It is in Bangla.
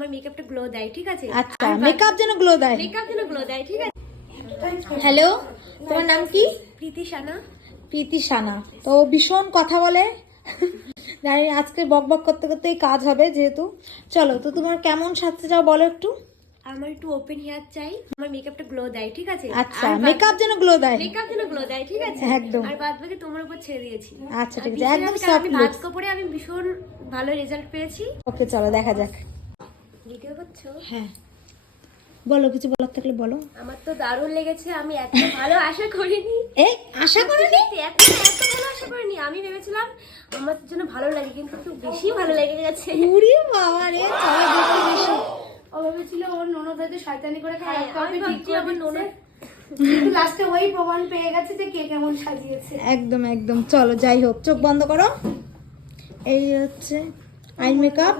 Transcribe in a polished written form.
আমার মেকআপটা গ্লো দেয়, ঠিক আছে? আচ্ছা, মেকআপ যেন গ্লো দেয়। মেকআপ যেন গ্লো দেয়, ঠিক আছে? হ্যালো, তোমার নাম কি? প্রীতি সানা। প্রীতি সানা। তো ভীষণ কথা বলে, জানি আজকে বক বক করতে করতেই কাজ হবে যেহেতু। চলো, তো তোমার কেমন সাজতে চাও বলো একটু। আমার একটু ওপেন হেয়ার চাই, আমার মেকআপটা গ্লো দেয়, ঠিক আছে? আচ্ছা, মেকআপ যেন গ্লো দেয়। মেকআপ যেন গ্লো দেয়, ঠিক আছে? একদম। আর বাদ বাকি তোমার উপর ছেড়ে দিয়েছি। আচ্ছা, ঠিক আছে, বিশেষ একদম করে সফট আমি লুক। ভাস্কো পরে আমি ভীষণ ভালো রেজাল্ট পেয়েছি। ওকে, চলো দেখা যাক। ভিডিও করছো? হ্যাঁ, বলো, কিছু বলার থাকলে বলো। আমার তো দারুণ লেগেছে, আমি এত ভালো আশা করিনি। এই আশা করিনি? এত ভালো আশা করিনি। আমি ভেবেছিলাম আমার জন্য ভালো লাগে, কিন্তু একটু বেশি ভালো লেগে গেছে। উড়ি বাবা রে, চলো দেখতে বেশি। ও ভেবেছিল ওর ননদ হয়তো শয়তানি করে খারাপ আমি করবে, ঠিক ভাবছি করে আমার দিচ্ছে। কিন্তু লাস্টে ওই প্রমাণ পেয়ে গেছে যে কে কেমন সাজিয়েছে। একদম একদম। চলো যাই হোক, চোখ বন্ধ করো। এই হচ্ছে আই মেকআপ।